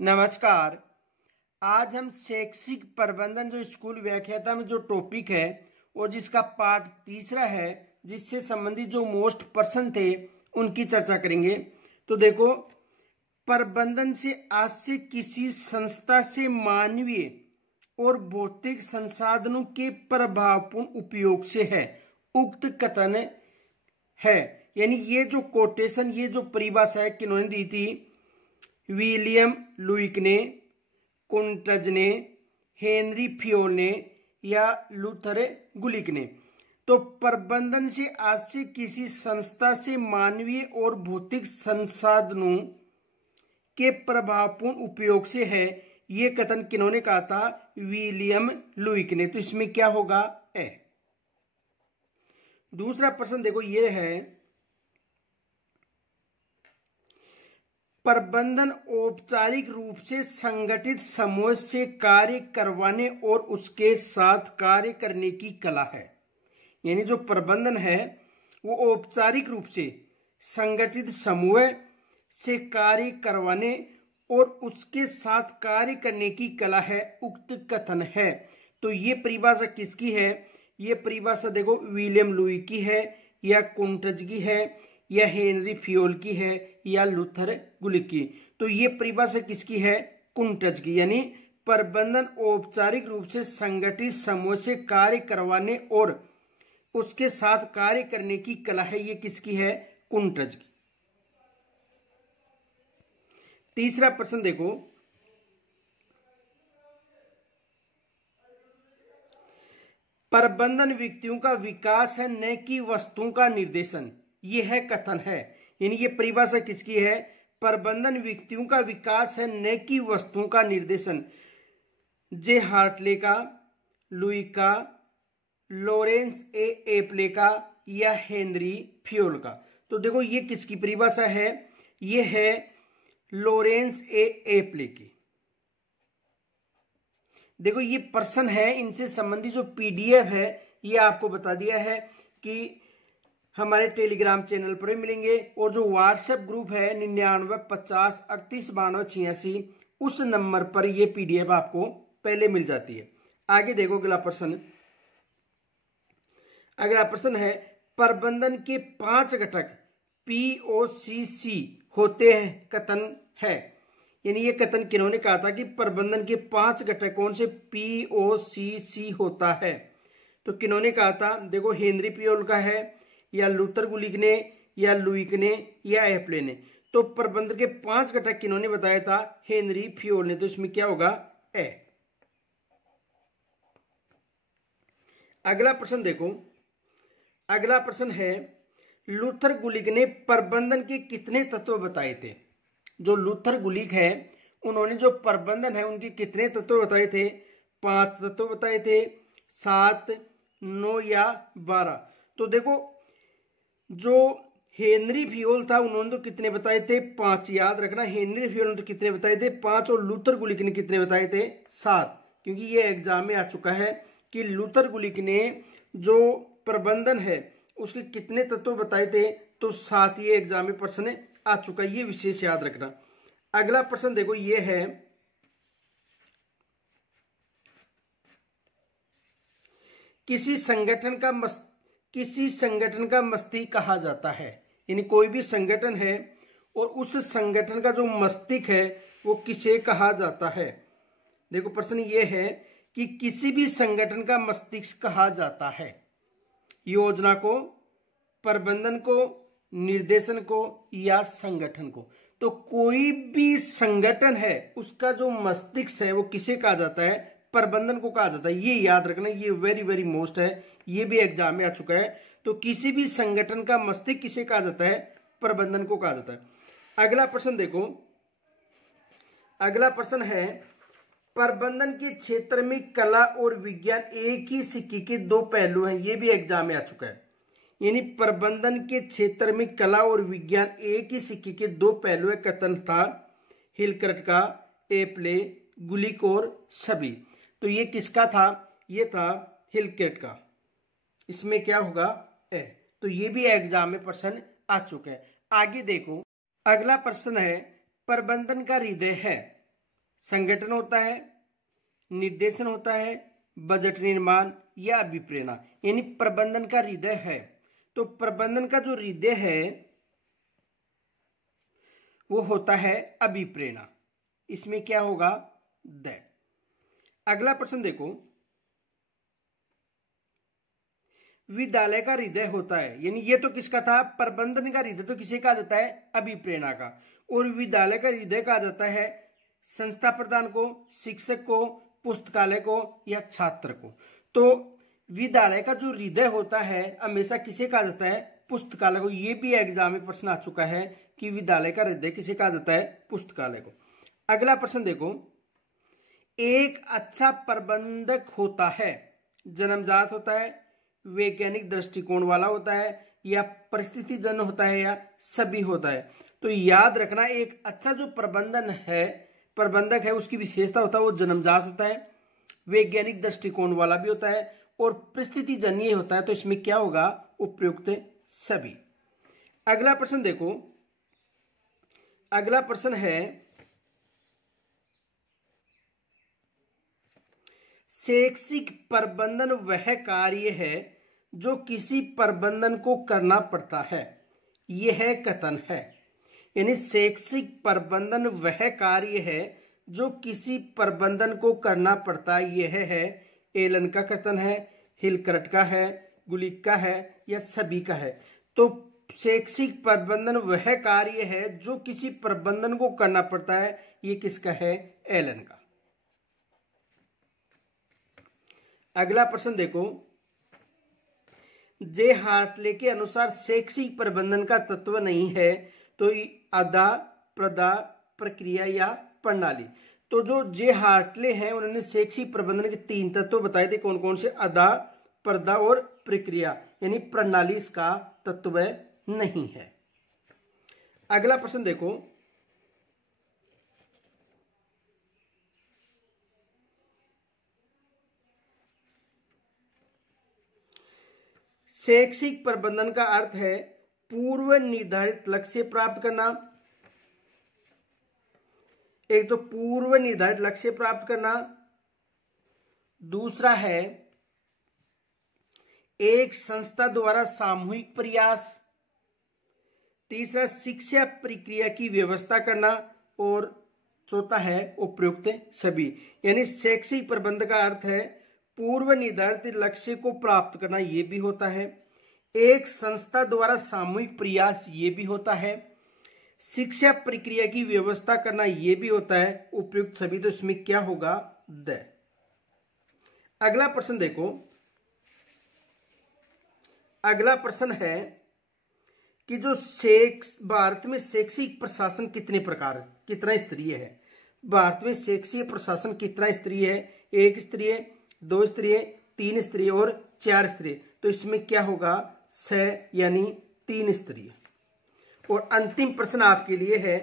नमस्कार। आज हम शैक्षिक प्रबंधन जो स्कूल व्याख्याता में जो टॉपिक है और जिसका पार्ट तीसरा है, जिससे संबंधित जो मोस्ट प्रश्न थे उनकी चर्चा करेंगे। तो देखो, प्रबंधन से आज से किसी संस्था से मानवीय और भौतिक संसाधनों के प्रभावपूर्ण उपयोग से है, उक्त कथन है। यानी ये जो कोटेशन, ये जो परिभाषा है किन्होंने दी थी? विलियम लुईक ने, कुंटज ने, हेनरी फियोल ने या लूथर गुलिक ने। तो प्रबंधन से आज से किसी संस्था से मानवीय और भौतिक संसाधनों के प्रभावपूर्ण उपयोग से है, ये कथन किन्होंने कहा था? विलियम लुईक ने। तो इसमें क्या होगा? ए। दूसरा प्रश्न देखो, ये है प्रबंधन औपचारिक रूप से संगठित समूह से कार्य करवाने और उसके साथ कार्य करने की कला है। यानी जो प्रबंधन है वो औपचारिक रूप से संगठित समूह से कार्य करवाने और उसके साथ कार्य करने की कला है, उक्त कथन है। तो ये परिभाषा किसकी है? ये परिभाषा देखो विलियम लुईक की है या कुंटज की है या हेनरी फियोल की है या लूथर गुलिक की। तो ये परिभाषा किसकी है? कुंटज की। यानी प्रबंधन औपचारिक रूप से संगठित समूह से कार्य करवाने और उसके साथ कार्य करने की कला है, ये किसकी है? कुंटज की। तीसरा प्रश्न देखो, प्रबंधन व्यक्तियों का विकास है, न कि वस्तुओं का निर्देशन, यह है कथन है। यानी ये परिभाषा किसकी है? प्रबंधन व्यक्तियों का विकास है, न कि वस्तुओं का निर्देशन। जे हार्टले का, लुईक का, लॉरेंस ए एप्ले का या हेनरी फियोल का। तो देखो ये किसकी परिभाषा है? ये है लॉरेंस ए एप्ले की। देखो ये प्रश्न है, इनसे संबंधित जो पीडीएफ है ये आपको बता दिया है कि हमारे टेलीग्राम चैनल पर भी मिलेंगे और जो व्हाट्सएप ग्रुप है 9950389286, उस नंबर पर ये पीडीएफ आपको पहले मिल जाती है। आगे देखो अगला प्रश्न। अगला प्रश्न है प्रबंधन के 5 घटक POCC होते हैं, कथन है। यानी ये कथन किन्होंने कहा था कि प्रबंधन के 5 घटक कौन से? POCC होता है। तो किन्होंने कहा था? देखो हेनरी फियोल का है या लूथर गुलिक ने या लुईक ने या एप्ले ने। तो प्रबंधन के 5 घटक किन्होंने बताया था? हेनरी फियोल ने। तो इसमें क्या होगा? ए। अगला प्रश्न देखो, अगला प्रश्न है लूथर गुलिक ने प्रबंधन के कितने तत्व बताए थे? जो लूथर गुलिक है उन्होंने जो प्रबंधन है उनके कितने तत्व बताए थे? 5 तत्व बताए थे, 7, 9 या 12। तो देखो जो हेनरी फियोल था उन्होंने तो कितने बताए थे? 5। याद रखना, हेनरी फियोल ने तो कितने बताए थे? 5। और लूथर गुलिक ने कितने बताए थे? 7। क्योंकि ये एग्जाम में आ चुका है कि लूथर गुलिक ने जो प्रबंधन है उसके कितने तत्व बताए थे? तो 7। ये एग्जाम में प्रश्न आ चुका है, ये विशेष याद रखना। अगला प्रश्न देखो, ये है किसी संगठन का मस्तिष्क कहा जाता है। यानी कोई भी संगठन है और उस संगठन का जो मस्तिष्क है वो किसे कहा जाता है? देखो प्रश्न ये है कि किसी भी संगठन का मस्तिष्क कहा जाता है योजना को, प्रबंधन को, निर्देशन को या संगठन को। तो कोई भी संगठन है उसका जो मस्तिष्क है वो किसे कहा जाता है? प्रबंधन को कहा जाता है। ये याद रखना, ये वेरी वेरी मोस्ट है, ये भी एग्जाम में आ चुका है। तो किसी भी संगठन का मस्तिष्क किसे कहा जाता है? प्रबंधन को कहा जाता है। अगला प्रश्न देखो, अगला प्रश्न है प्रबंधन के क्षेत्र में कला और विज्ञान एक ही सिक्के के 2 पहलू हैं। ये भी एग्जाम में आ चुका है। यानी प्रबंधन के क्षेत्र में कला और विज्ञान एक ही सिक्के के 2 पहलू है, कथन था हिलकर्ट का, एप्ले, गुलिक और सभी। तो ये किसका था? ये था हिलकर्ट का। इसमें क्या होगा? ए। तो ये भी एग्जाम में प्रश्न आ चुका है। आगे देखो, अगला प्रश्न है प्रबंधन का हृदय है। संगठन होता है, निर्देशन होता है, बजट निर्माण या अभिप्रेरणा, यानी प्रबंधन का हृदय है। तो प्रबंधन का जो हृदय है वो होता है अभिप्रेरणा। इसमें क्या होगा? द। अगला प्रश्न देखो, विद्यालय का हृदय होता है, यानी ये तो किसका था? प्रबंधन का हृदय तो किसे कहा जाता है? अभिप्रेरणा का। और विद्यालय का हृदय कहा जाता है संस्था प्रधान को, शिक्षक को, पुस्तकालय को या छात्र को। तो विद्यालय का जो हृदय होता है हमेशा किसे कहा जाता है? पुस्तकालय को। ये भी एग्जाम में प्रश्न आ चुका है कि विद्यालय का हृदय किसे कहा जाता है? पुस्तकालय को। अगला प्रश्न देखो, एक अच्छा प्रबंधक होता है जन्मजात होता है, वैज्ञानिक दृष्टिकोण वाला होता है या परिस्थितिजन्य होता है या सभी होता है? तो याद रखना, एक अच्छा जो प्रबंधक है उसकी विशेषता होता है वो जन्मजात होता है, वैज्ञानिक दृष्टिकोण वाला भी होता है और परिस्थितिजन्य होता है। तो इसमें क्या होगा? उपयुक्त सभी। अगला प्रश्न देखो, अगला प्रश्न है शैक्षिक प्रबंधन वह कार्य है जो किसी प्रबंधन को करना पड़ता है, यह कथन है। यानी शैक्षिक प्रबंधन वह कार्य है जो किसी प्रबंधन को करना पड़ता है, यह है एलन का कथन है, हिलकर्ट का है, गुलिक का है या सभी का है? तो शैक्षिक प्रबंधन वह कार्य है जो किसी प्रबंधन को करना पड़ता है, ये किसका है? एलन का। अगला प्रश्न देखो, जे हार्टले के अनुसार शैक्षिक प्रबंधन का तत्व नहीं है तो अदा, प्रदा, प्रक्रिया या प्रणाली। तो जो जे हार्टले हैं उन्होंने शैक्षिक प्रबंधन के 3 तत्व बताए थे, कौन कौन से? अदा, प्रदा और प्रक्रिया, यानी प्रणाली इसका तत्व नहीं है। अगला प्रश्न देखो, शैक्षिक प्रबंधन का अर्थ है पूर्व निर्धारित लक्ष्य प्राप्त करना। एक तो पूर्व निर्धारित लक्ष्य प्राप्त करना, दूसरा है एक संस्था द्वारा सामूहिक प्रयास, तीसरा शिक्षा प्रक्रिया की व्यवस्था करना और चौथा है उपयुक्त सभी। यानी शैक्षिक प्रबंधन का अर्थ है पूर्व निर्धारित लक्ष्य को प्राप्त करना, ये भी होता है, एक संस्था द्वारा सामूहिक प्रयास, ये भी होता है, शिक्षा प्रक्रिया की व्यवस्था करना, ये भी होता है, उपयुक्त सभी। तो इसमें क्या होगा? द। अगला प्रश्न देखो, अगला प्रश्न है कि जो भारत में शैक्षिक प्रशासन कितना स्तरीय है? भारत में शैक्षिक प्रशासन कितना स्तरीय है? 1 स्तरीय, 2 स्तरीय, 3 स्तरीय और 4 स्तरीय। तो इसमें क्या होगा? 6 यानी 3 स्तरीय। और अंतिम प्रश्न आपके लिए है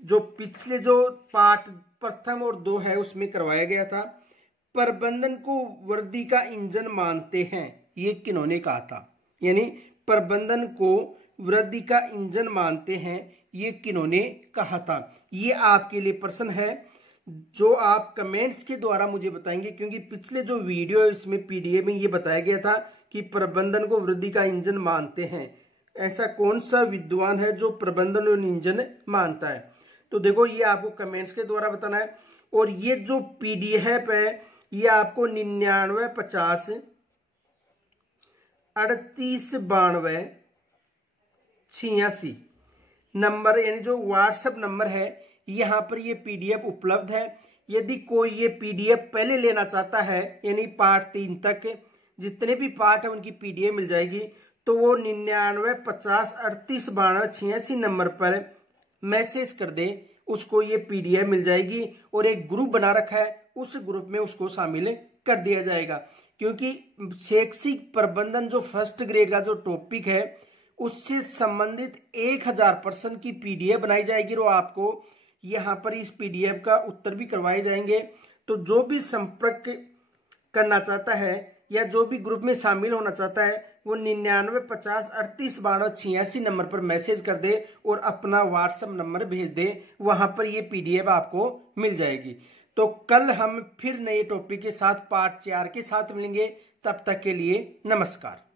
जो पिछले जो पाठ प्रथम और 2 है उसमें करवाया गया था, प्रबंधन को वृद्धि का इंजन मानते हैं, ये किन्होंने कहा था? यानी प्रबंधन को वृद्धि का इंजन मानते हैं, ये किन्होंने कहा था? ये आपके लिए प्रश्न है जो आप कमेंट्स के द्वारा मुझे बताएंगे, क्योंकि पिछले जो वीडियो है इसमें पीडीएफ में ये बताया गया था कि प्रबंधन को वृद्धि का इंजन मानते हैं। ऐसा कौन सा विद्वान है जो प्रबंधन और इंजन मानता है? तो देखो ये आपको कमेंट्स के द्वारा बताना है। और ये जो पीडीएफ है ये आपको 99 50 38 92 86 नंबर यानी जो व्हाट्सएप नंबर है यहाँ पर ये पीडीएफ उपलब्ध है। यदि कोई ये पीडीएफ पहले लेना चाहता है यानी पार्ट 3 तक जितने भी पार्ट है उनकी पीडीएफ मिल जाएगी, तो वो 99 50 38 92 86 नंबर पर मैसेज कर दे, उसको ये पीडीएफ मिल जाएगी। और एक ग्रुप बना रखा है, उस ग्रुप में उसको शामिल कर दिया जाएगा। क्योंकि शैक्षिक प्रबंधन जो फर्स्ट ग्रेड का जो टॉपिक है उससे संबंधित 1000% की पीडीएफ बनाई जाएगी और आपको यहाँ पर इस पीडीएफ का उत्तर भी करवाए जाएंगे। तो जो भी संपर्क करना चाहता है या जो भी ग्रुप में शामिल होना चाहता है वो 99 50 38 92 86 नंबर पर मैसेज कर दे और अपना व्हाट्सएप नंबर भेज दे, वहां पर ये पीडीएफ आपको मिल जाएगी। तो कल हम फिर नए टॉपिक के साथ पार्ट 4 के साथ मिलेंगे। तब तक के लिए नमस्कार।